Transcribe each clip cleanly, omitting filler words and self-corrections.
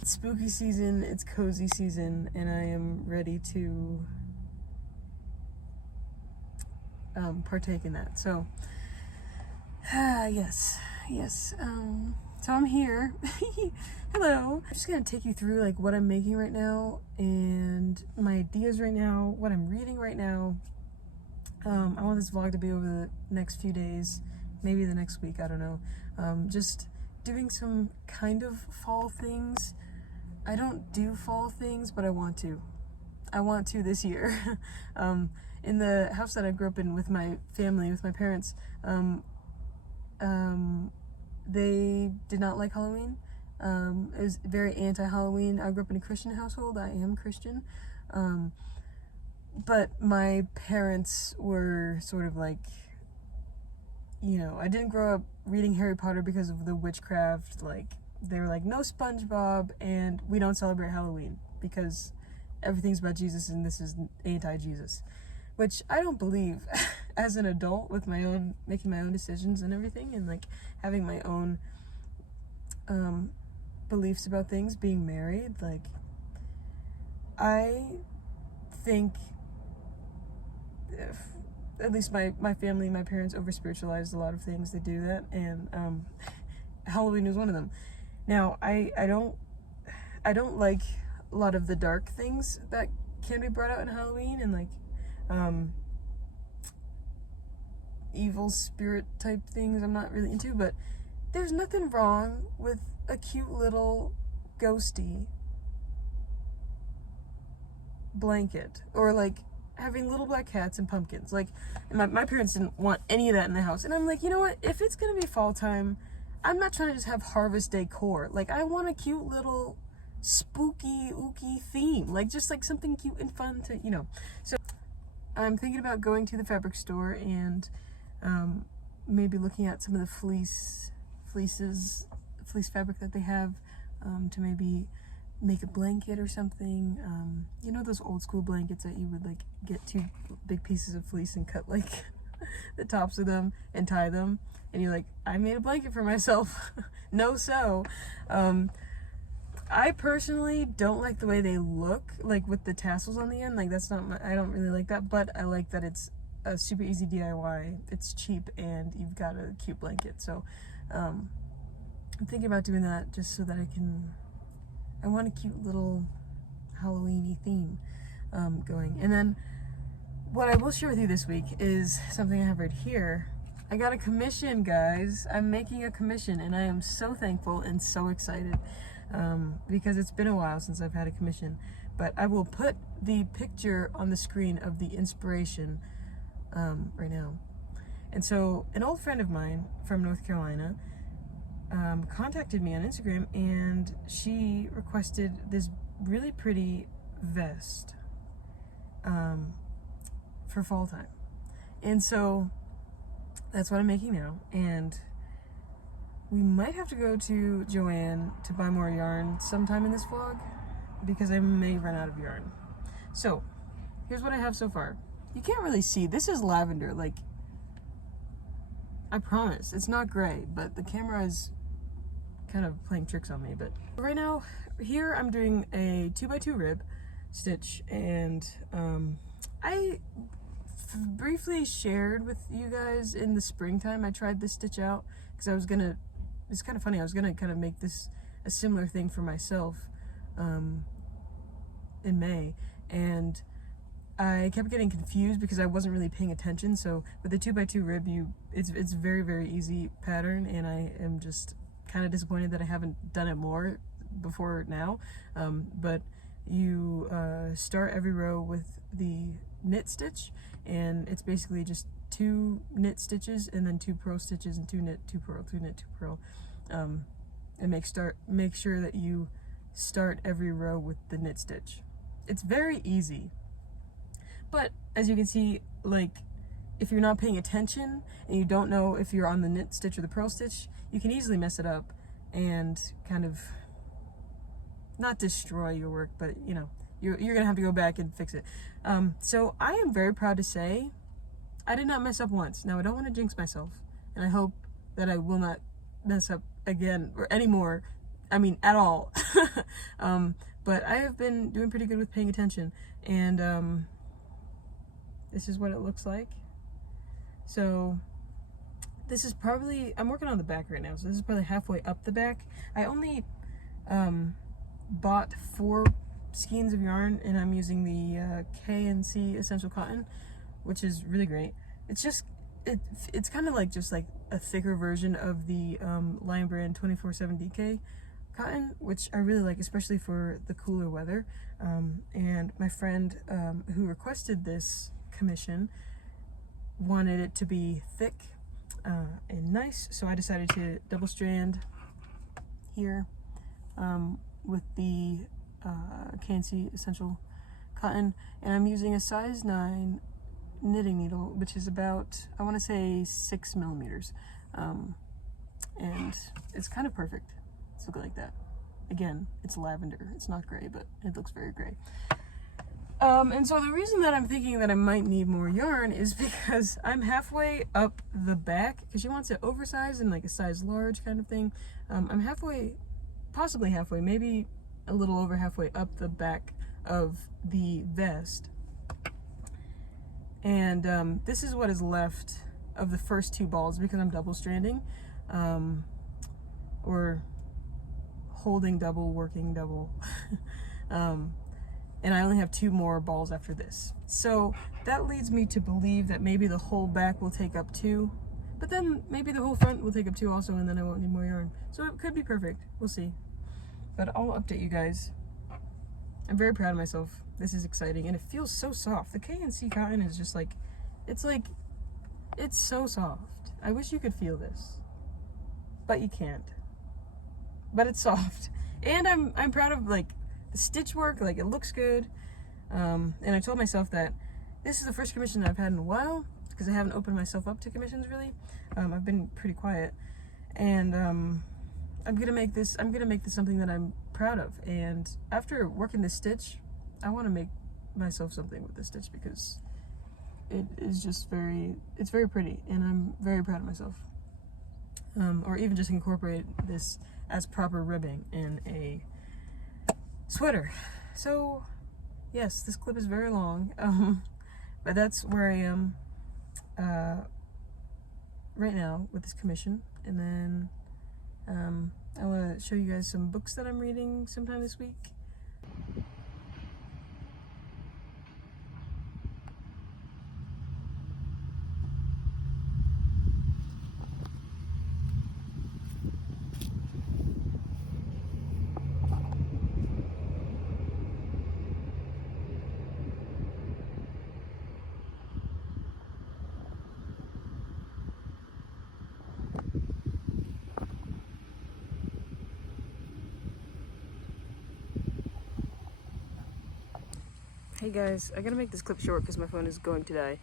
It's spooky season, it's cozy season, and I am ready to partake in that. So, yes. So I'm here. Hello. I'm just gonna take you through like what I'm making right now and my ideas right now, what I'm reading right now. I want this vlog to be over the next few days, maybe the next week, I don't know. Just doing some kind of fall things. I don't do fall things, but I want to. I want to this year. In the house that I grew up in with my family, with my parents, they did not like Halloween. It was very anti-Halloween. I grew up in a Christian household. I am Christian. But my parents were sort of like, you know, I didn't grow up reading Harry Potter because of the witchcraft. Like, they were like, no SpongeBob, and we don't celebrate Halloween because everything's about Jesus and this is anti-Jesus. Which I don't believe as an adult with my own, making my own decisions and everything, and like having my own beliefs about things, being married. Like, I think if, at least my family, my parents over-spiritualized a lot of things. They do that, and Halloween is one of them. Now, I don't like a lot of the dark things that can be brought out in Halloween, and like evil spirit type things I'm not really into, but there's nothing wrong with a cute little ghosty blanket, or like having little black cats and pumpkins. Like, my parents didn't want any of that in the house, and I'm like, you know what, if it's gonna be fall time, I'm not trying to just have harvest decor. Like, I want a cute little spooky ooky theme, like just like something cute and fun to, you know. So I'm thinking about going to the fabric store and maybe looking at some of the fleece fabric that they have, to maybe make a blanket or something. You know those old school blankets that you would like get 2 big pieces of fleece and cut like the tops of them and tie them, and you're like, I made a blanket for myself. No sew. I personally don't like the way they look, like with the tassels on the end. Like, that's not I don't really like that, but I like that it's a super easy DIY. It's cheap and you've got a cute blanket. So I'm thinking about doing that just so that I want a cute little Halloween-y theme going. And then what I will share with you this week is something I have right here. I got a commission, guys. I'm making a commission, and I am so thankful and so excited. Because it's been a while since I've had a commission, but I will put the picture on the screen of the inspiration right now. And so an old friend of mine from North Carolina contacted me on Instagram, and she requested this really pretty vest for fall time. And so that's what I'm making now, and we might have to go to Joann to buy more yarn sometime in this vlog, because I may run out of yarn. So, here's what I have so far. You can't really see. This is lavender. Like, I promise. It's not gray, but the camera is kind of playing tricks on me. But right now, here I'm doing a 2x2 rib stitch, and I briefly shared with you guys in the springtime. I tried this stitch out because I was gonna, it's kind of funny, I was gonna kind of make this a similar thing for myself in May, and I kept getting confused because I wasn't really paying attention. So with the 2x2 rib, it's very, very easy pattern, and I am just kind of disappointed that I haven't done it more before now. But you start every row with the knit stitch, and it's basically just 2 knit stitches and then 2 purl stitches, and 2 knit, 2 purl, 2 knit, 2 purl, and make sure that you start every row with the knit stitch. It's very easy, but as you can see, like, if you're not paying attention and you don't know if you're on the knit stitch or the purl stitch, you can easily mess it up and kind of not destroy your work, but you know, you're gonna have to go back and fix it. So I am very proud to say I did not mess up once. Now, I don't want to jinx myself, and I hope that I will not mess up again or anymore I mean, at all. But I have been doing pretty good with paying attention, and this is what it looks like. So this is probably, I'm working on the back right now, so this is probably halfway up the back. I only bought 4 skeins of yarn, and I'm using the K&C Essential Cotton, which is really great. It's just, it's kind of like just like a thicker version of the Lion Brand 24/7 DK cotton, which I really like, especially for the cooler weather. And my friend who requested this commission wanted it to be thick and nice, so I decided to double strand here with the K&C Essential Cotton, and I'm using a size 9 knitting needle, which is about, I want to say 6 millimeters, and it's kind of perfect. It's looking like that. Again, it's lavender, it's not gray, but it looks very gray. And so the reason that I'm thinking that I might need more yarn is because I'm halfway up the back, because she wants it oversized and like a size large kind of thing. I'm halfway, possibly halfway, maybe a little over halfway up the back of the vest. And this is what is left of the first 2 balls, because I'm double stranding, or holding double, working double. And I only have 2 more balls after this. So that leads me to believe that maybe the whole back will take up 2, but then maybe the whole front will take up 2 also, and then I won't need more yarn. So it could be perfect, we'll see. But I'll update you guys. I'm very proud of myself. This is exciting, and it feels so soft. The K&C cotton is just like, it's so soft. I wish you could feel this, but you can't. But it's soft, and I'm proud of like the stitch work. Like, it looks good, and I told myself that this is the first commission that I've had in a while, because I haven't opened myself up to commissions really. I've been pretty quiet, and I'm gonna make this something that I'm proud of. And after working this stitch, I want to make myself something with this stitch, because it is just it's very pretty, and I'm very proud of myself. Or even just incorporate this as proper ribbing in a sweater. So yes, this clip is very long, but that's where I am right now with this commission. And then I want to show you guys some books that I'm reading sometime this week. Hey guys, I gotta make this clip short because my phone is going to die.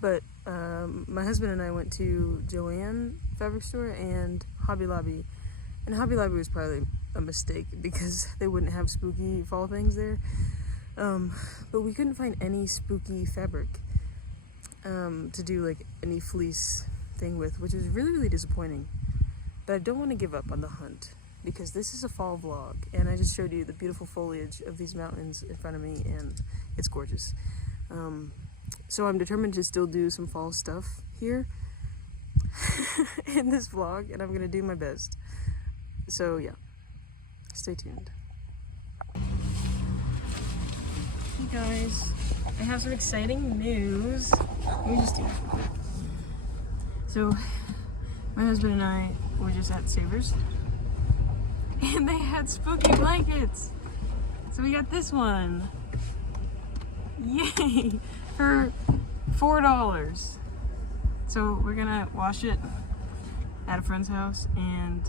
But my husband and I went to Joann fabric store and Hobby Lobby. And Hobby Lobby was probably a mistake because they wouldn't have spooky fall things there. But we couldn't find any spooky fabric to do like any fleece thing with, which is really, really disappointing. But I don't want to give up on the hunt, because this is a fall vlog, and I just showed you the beautiful foliage of these mountains in front of me, and it's gorgeous. So I'm determined to still do some fall stuff here in this vlog, and I'm gonna do my best. So yeah, stay tuned. Hey guys, I have some exciting news. Let me just do this. So my husband and I were just at Savers, and they had spooky blankets. So we got this one. Yay! For $4. So we're gonna wash it at a friend's house, and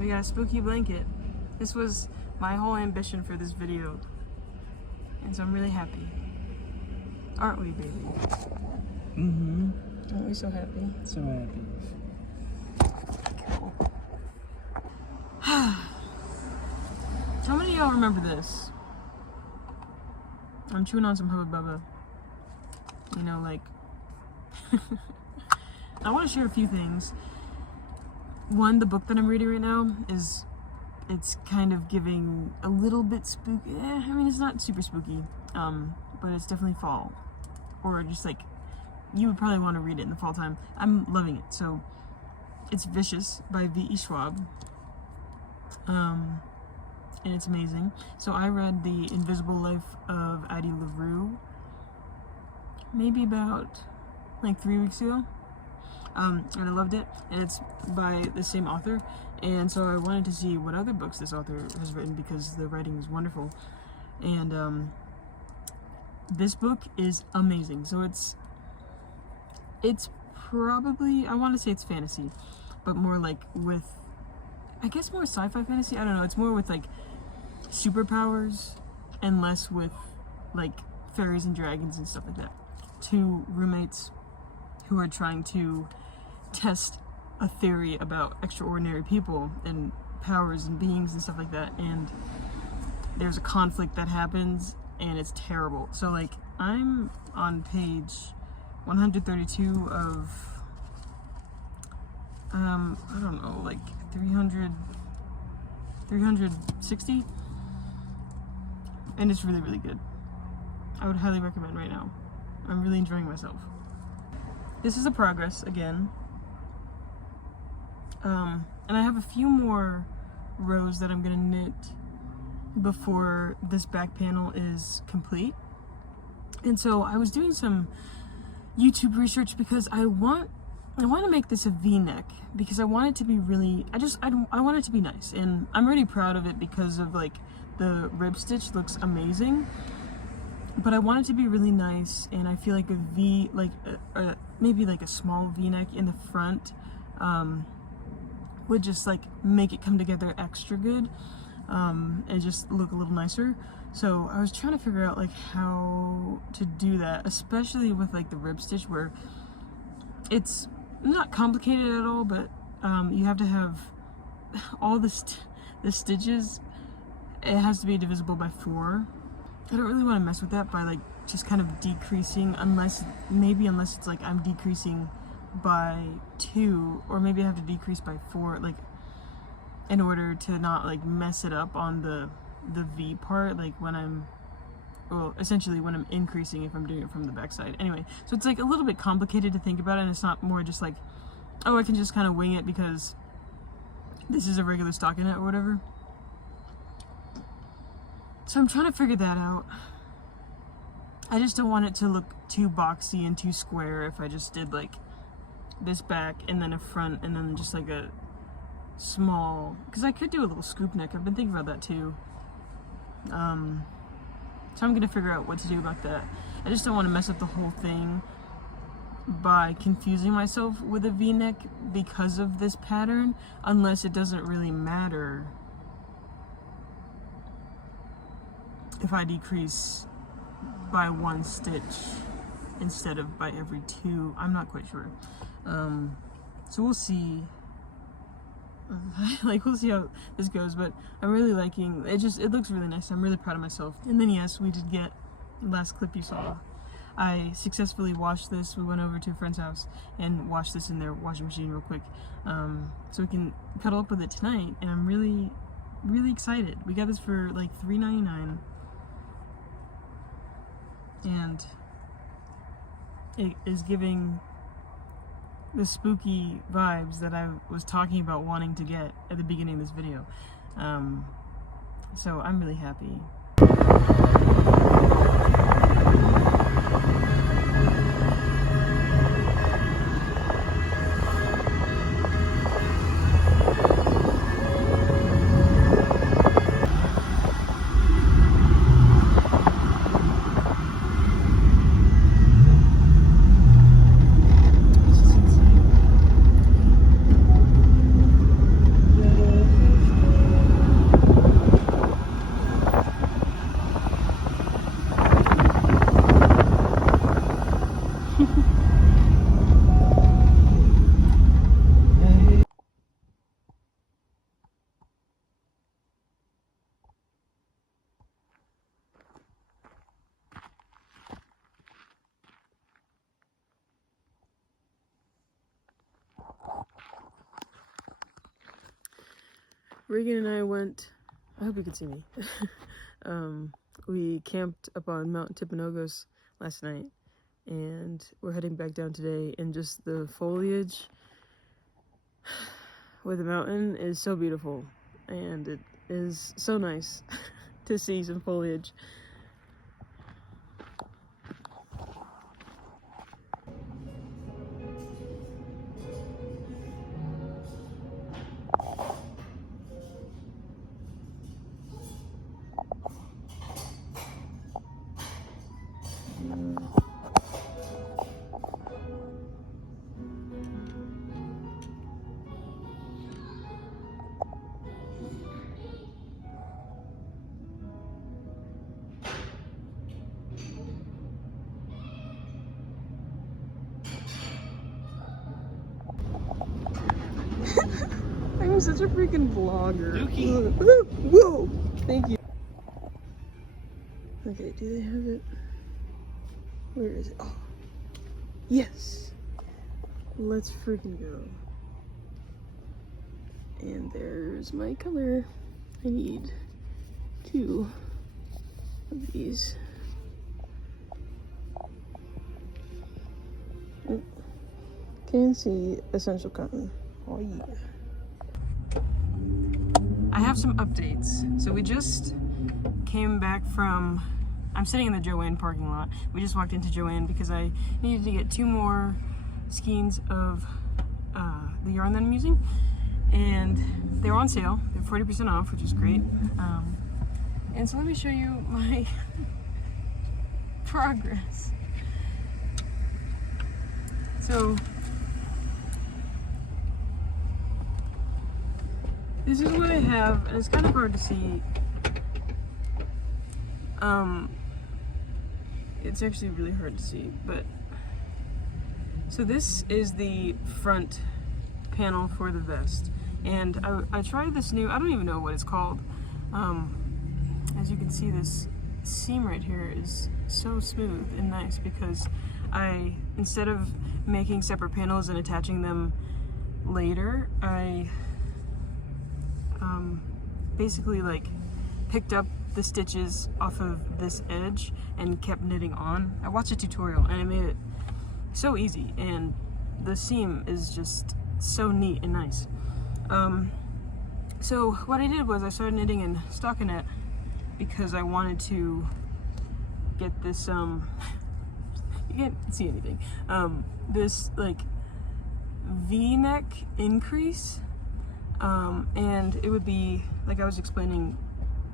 we got a spooky blanket. This was my whole ambition for this video, and so I'm really happy. Aren't we, baby? Mm-hmm. Aren't we so happy? So happy. How many of y'all remember this? I'm chewing on some Hubba Bubba. You know, like... I want to share a few things. the book that I'm reading right now it's kind of giving a little bit spooky. I mean, it's not super spooky, but it's definitely fall, or just like you would probably want to read it in the fall time. I'm loving it. So it's Vicious by V.E. Schwab, and it's amazing. So I read The Invisible Life of Addie LaRue maybe about like 3 weeks ago, and I loved it, and it's by the same author, and so I wanted to see what other books this author has written because the writing is wonderful, and this book is amazing. So it's probably, I want to say it's fantasy, but more like with, I guess more sci-fi fantasy. I don't know, it's more with like superpowers and less with like fairies and dragons and stuff like that. Two roommates who are trying to test a theory about extraordinary people and powers and beings and stuff like that, and there's a conflict that happens and it's terrible. So like I'm on page 132 of I don't know, like 360, and it's really, really good. I would highly recommend right now. I'm really enjoying myself. This is a progress again, and I have a few more rows that I'm gonna knit before this back panel is complete. And so I was doing some YouTube research because I want to make this a V-neck because I want it to be really, I want it to be nice, and I'm really proud of it because of like the rib stitch looks amazing, but I want it to be really nice, and I feel like a V, like maybe like a small V-neck in the front would just like make it come together extra good, and just look a little nicer. So I was trying to figure out like how to do that, especially with like the rib stitch where it's not complicated at all, but you have to have all the stitches. It has to be divisible by 4. I don't really want to mess with that by like just kind of decreasing, unless it's like I'm decreasing by 2, or maybe I have to decrease by 4, like in order to not like mess it up on the V part, like when I'm, well, essentially when I'm increasing, if I'm doing it from the back side. Anyway, so it's like a little bit complicated to think about it, and it's not more just like, oh, I can just kind of wing it because this is a regular stockinette or whatever. So I'm trying to figure that out. I just don't want it to look too boxy and too square if I just did like this back and then a front and then just like a small, because I could do a little scoop neck. I've been thinking about that too. So I'm gonna figure out what to do about that. I just don't want to mess up the whole thing by confusing myself with a V-neck because of this pattern, unless it doesn't really matter if I decrease by 1 stitch instead of by every 2. I'm not quite sure. So we'll see. Like, we'll see how this goes, but I'm really liking it. It looks really nice. I'm really proud of myself. And then yes, we did get, last clip you saw, I successfully washed this. We went over to a friend's house and washed this in their washing machine real quick, so we can cuddle up with it tonight, and I'm really, really excited. We got this for like $3.99, and it is giving the spooky vibes that I was talking about wanting to get at the beginning of this video. So I'm really happy. Regan and I went, I hope you can see me. We camped up on Mount Timpanogos last night, and we're heading back down today, and just the foliage with the mountain is so beautiful, and it is so nice to see some foliage. I'm such a freaking vlogger. Whoa! Thank you. Okay, do they have it? Where is it? Oh, yes! Let's freaking go. And there's my color. I need 2 of these. Oh, can see essential cotton. Oh yeah. I have some updates. So we just came back from, I'm sitting in the Joanne parking lot. We just walked into Joanne because I needed to get 2 more skeins of the yarn that I'm using. And they were on sale. They're 40% off, which is great. And so let me show you my progress. So this is what I have, and it's kind of hard to see. It's actually really hard to see, but so this is the front panel for the vest, and I tried this new, I don't even know what it's called. As you can see, this seam right here is so smooth and nice because instead of making separate panels and attaching them later, I basically like picked up the stitches off of this edge and kept knitting on. I watched a tutorial and I made it so easy, and the seam is just so neat and nice. So what I did was I started knitting in stockinette because I wanted to get this you can't see anything, this like V-neck increase, and it would be, like I was explaining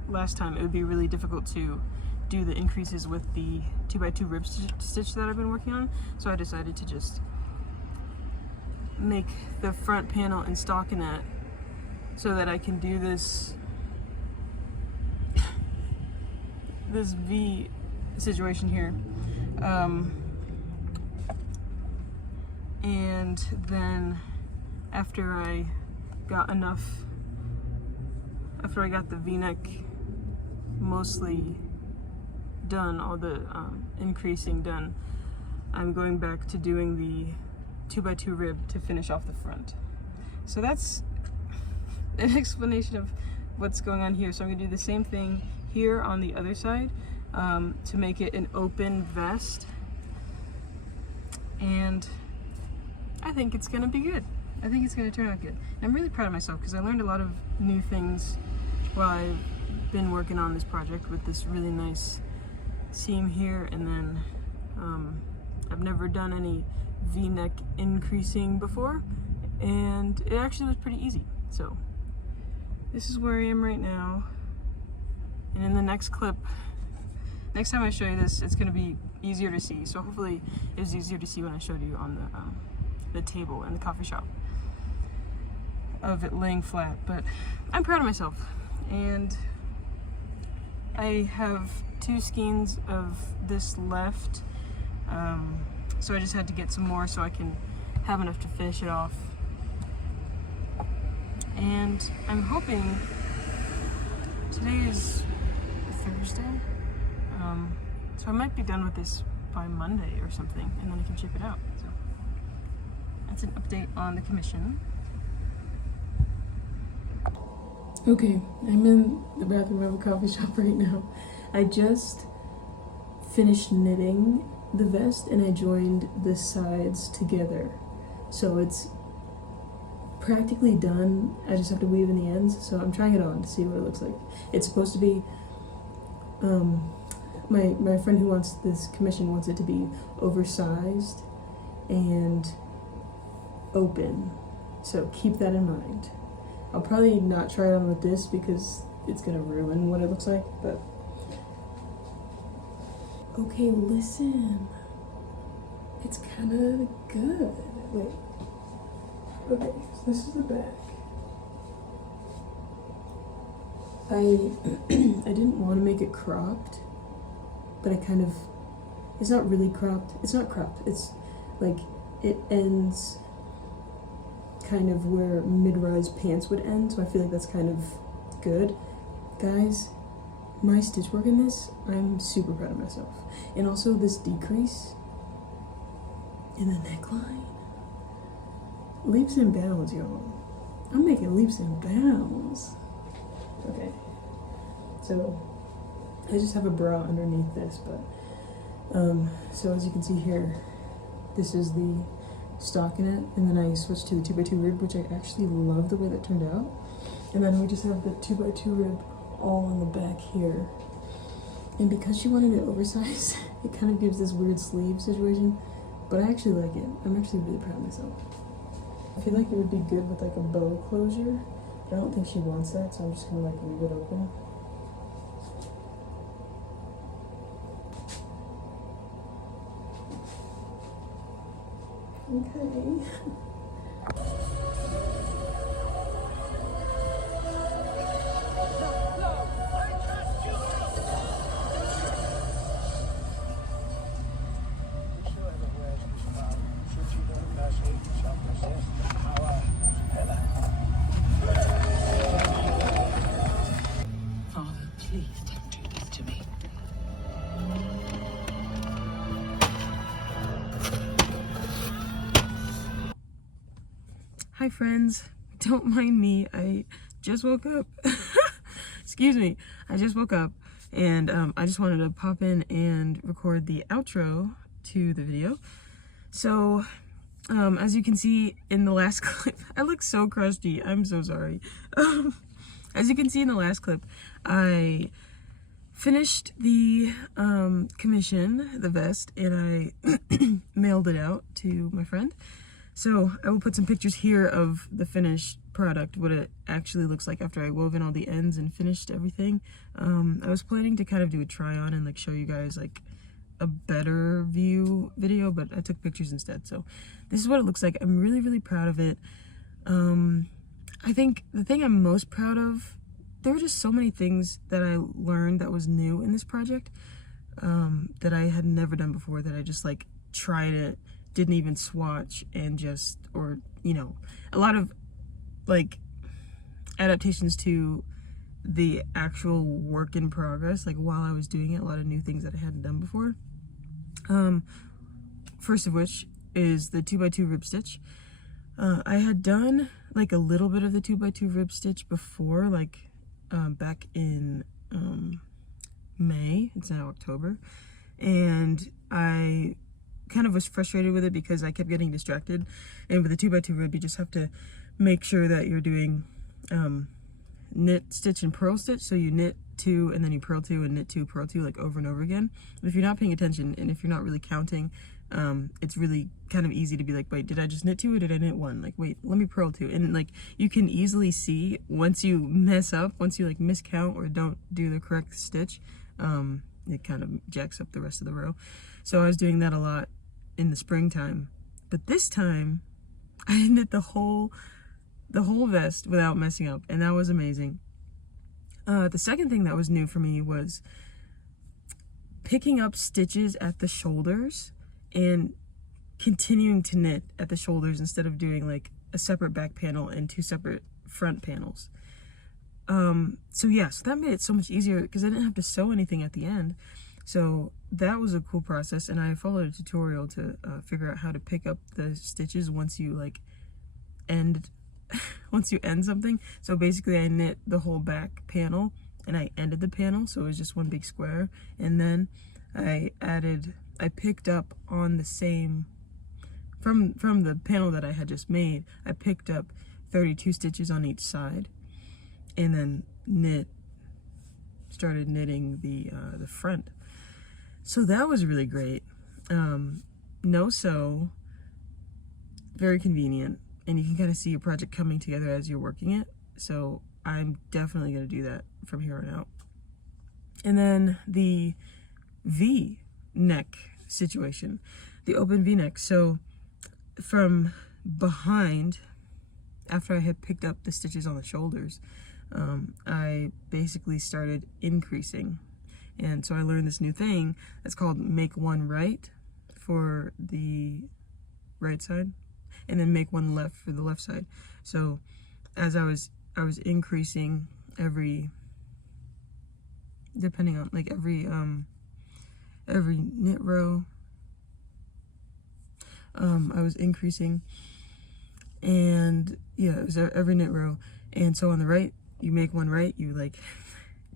last time, it would be really difficult to do the increases with the 2x2 rib stitch that I've been working on, so I decided to just make the front panel in stockinette so that I can do this V situation here. And then after I got the V-neck mostly done, all the increasing done, I'm going back to doing the 2x2 rib to finish off the front. So that's an explanation of what's going on here. So I'm gonna do the same thing here on the other side to make it an open vest, and I think it's gonna be good. I think it's gonna turn out good. And I'm really proud of myself because I learned a lot of new things while I've been working on this project with this really nice seam here, and then I've never done any V-neck increasing before, and it actually was pretty easy. So this is where I am right now, and in the next clip, next time I show you this, it's gonna be easier to see. So hopefully it was easier to see when I showed you on the table in the coffee shop of it laying flat. But I'm proud of myself, and I have 2 skeins of this left, so I just had to get some more so I can have enough to finish it off. And I'm hoping, today is Thursday, so I might be done with this by Monday or something, and then I can ship it out. So that's an update on the commission. Okay, I'm in the bathroom of a coffee shop right now. I just finished knitting the vest and I joined the sides together. So it's practically done. I just have to weave in the ends. So I'm trying it on to see what it looks like. It's supposed to be, my friend who wants this commission wants it to be oversized and open. So keep that in mind. I'll probably not try it on with this because it's gonna ruin what it looks like, but. Okay, listen. It's kinda good. Wait. Okay, so this is the back. I didn't want to make it cropped, but it's not really cropped. It's not cropped. It's like, it ends kind of where mid-rise pants would end, so I feel like that's kind of good. Guys, my stitch work in this, I'm super proud of myself. And also this decrease in the neckline. Leaps and bounds, y'all. I'm making leaps and bounds. Okay. So I just have a bra underneath this, but so as you can see here, this is the stockinette, and then I switched to the 2x2 rib, which I actually love the way that turned out. And then we just have the 2x2 rib all on the back here. And because she wanted it oversized, it kind of gives this weird sleeve situation, but I actually like it. I'm actually really proud of myself. I feel like it would be good with like a bow closure, but I don't think she wants that, so I'm just gonna like leave it open. Okay. Father, please don't do this to me. Hi friends, don't mind me, I just woke up. Excuse me, I just woke up and I just wanted to pop in and record the outro to the video. So, as you can see in the last clip, I look so crusty, I'm so sorry. As you can see in the last clip, I finished the commission, the vest, and I mailed it out to my friend. So I will put some pictures here of the finished product, what it actually looks like after I wove in all the ends and finished everything. I was planning to kind of do a try on and like show you guys like a better view video, but I took pictures instead. So this is what it looks like. I'm really, really proud of it. I think the thing I'm most proud of, there were just so many things that I learned that was new in this project, that I had never done before, that I just like tried it, didn't even swatch, and just, or, you know, a lot of like adaptations to the actual work in progress, like while I was doing it, a lot of new things that I hadn't done before. First of which is the 2x2 rib stitch. I had done like a little bit of the 2x2 rib stitch before, like back in May. It's now October, and I kind of was frustrated with it because I kept getting distracted. And with the 2x2 rib, you just have to make sure that you're doing knit, stitch, and purl stitch. So you knit 2 and then you purl 2 and knit 2, purl 2, like over and over again. But if you're not paying attention and if you're not really counting, it's really kind of easy to be like, wait, did I just knit 2 or did I knit 1? Like, wait, let me purl 2. And like, you can easily see once you mess up, once you like miscount or don't do the correct stitch, it kind of jacks up the rest of the row. So I was doing that a lot in the springtime, but this time I knit the whole vest without messing up, and that was amazing. The second thing that was new for me was picking up stitches at the shoulders and continuing to knit at the shoulders instead of doing like a separate back panel and 2 separate front panels. So that made it so much easier because I didn't have to sew anything at the end. So that was a cool process, and I followed a tutorial to figure out how to pick up the stitches once you like end once you end something. So basically I knit the whole back panel and I ended the panel, so it was just one big square. And then I picked up on the same, from the panel that I had just made, I picked up 32 stitches on each side and then started knitting the front. So that was really great. No sew, very convenient, and you can kind of see your project coming together as you're working it. So I'm definitely going to do that from here on out. And then the V-neck situation, the open V-neck. So from behind, after I had picked up the stitches on the shoulders, I basically started increasing. And so I learned this new thing that's called make one right for the right side, and then make one left for the left side. So as I was increasing depending on like every knit row, I was increasing, and yeah, it was every knit row. And so on the right, you make one right, you like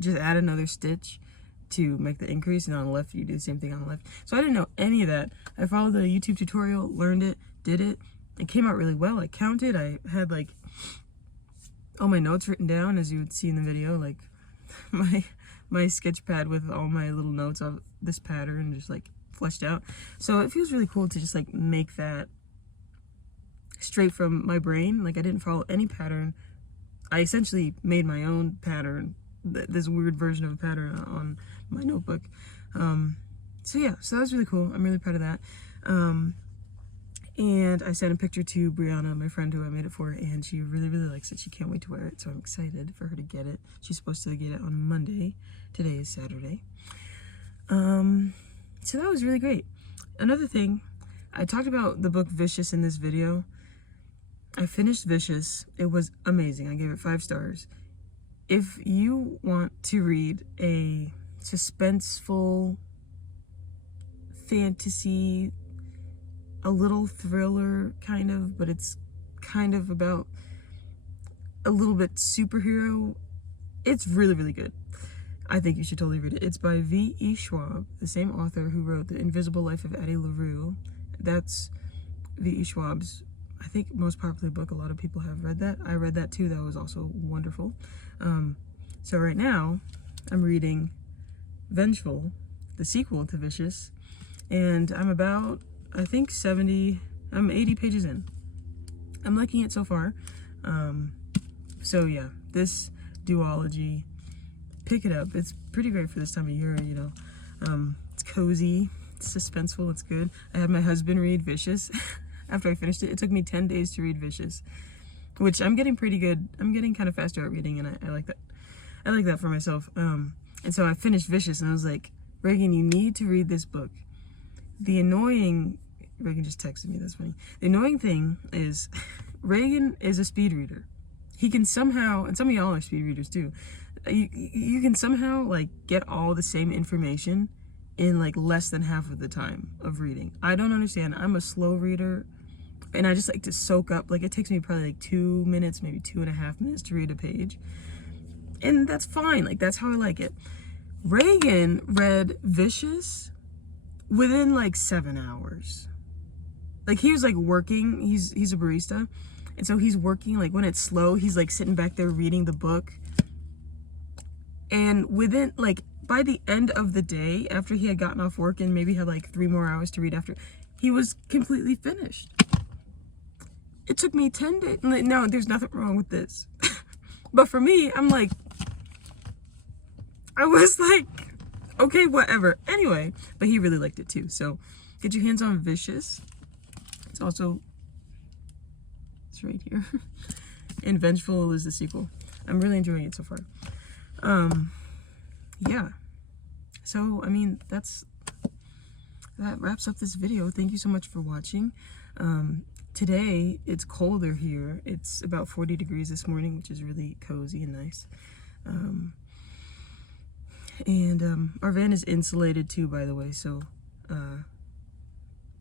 just add another stitch to make the increase, and on the left you do the same thing on the left. So I didn't know any of that. I followed the YouTube tutorial, learned it, did it. It came out really well. I counted. I had like all my notes written down, as you would see in the video, like my sketch pad with all my little notes of this pattern just like fleshed out. So it feels really cool to just like make that straight from my brain. Like I didn't follow any pattern. I essentially made my own pattern, this weird version of a pattern on my notebook. So yeah, so that was really cool. I'm really proud of that. And I sent a picture to Brianna, my friend who I made it for, and she really, really likes it. She can't wait to wear it, so I'm excited for her to get it. She's supposed to get it on Monday. Today is Saturday. So that was really great. Another thing, I talked about the book Vicious in this video. I finished Vicious. It was amazing. I gave it 5 stars. If you want to read a suspenseful fantasy, a little thriller kind of, but it's kind of about a little bit superhero, it's really, really good. I think you should totally read it. It's by V.E. Schwab, the same author who wrote The Invisible Life of Addie LaRue. That's V.E. Schwab's, I think, most popular book. A lot of people have read that. I read that too. That was also wonderful. So right now, I'm reading Vengeful, the sequel to Vicious, and I'm about, I think, I'm 80 pages in. I'm liking it so far. So yeah, this duology, pick it up. It's pretty great for this time of year, you know. It's cozy, it's suspenseful, it's good. I had my husband read Vicious after I finished it. It took me 10 days to read Vicious, which I'm getting pretty good. I'm getting kind of faster at reading, and I like that. I like that for myself. And so I finished Vicious, and I was like, Reagan, you need to read this book. The annoying, Reagan just texted me, that's funny. The annoying thing is, Reagan is a speed reader. He can somehow, and some of y'all are speed readers too, you can somehow like get all the same information in like less than half of the time of reading. I don't understand. I'm a slow reader, and I just like to soak up. Like it takes me probably like 2 minutes, maybe 2.5 minutes to read a page. And that's fine. Like that's how I like it. Reagan read Vicious within like 7 hours. Like he was like working, he's a barista. And so he's working, like when it's slow, he's like sitting back there reading the book. And within, like, by the end of the day, after he had gotten off work and maybe had like 3 more hours to read after, he was completely finished. It took me 10 days. No, there's nothing wrong with this. But for me, I'm like, I was like, okay, whatever. Anyway, but he really liked it too. So get your hands on Vicious. It's also, it's right here. And Vengeful is the sequel. I'm really enjoying it so far. Yeah. So, I mean, that wraps up this video. Thank you so much for watching. Today, it's colder here. It's about 40 degrees this morning, which is really cozy and nice. Our van is insulated too, by the way, so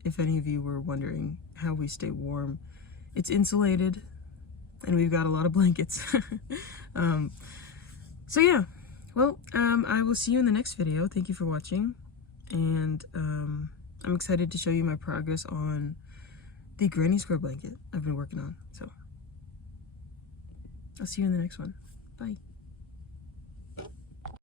if any of you were wondering how we stay warm, it's insulated. and we've got a lot of blankets. So yeah, well, I will see you in the next video. Thank you for watching, and I'm excited to show you my progress on the granny square blanket I've been working on. So I'll see you in the next one. Bye.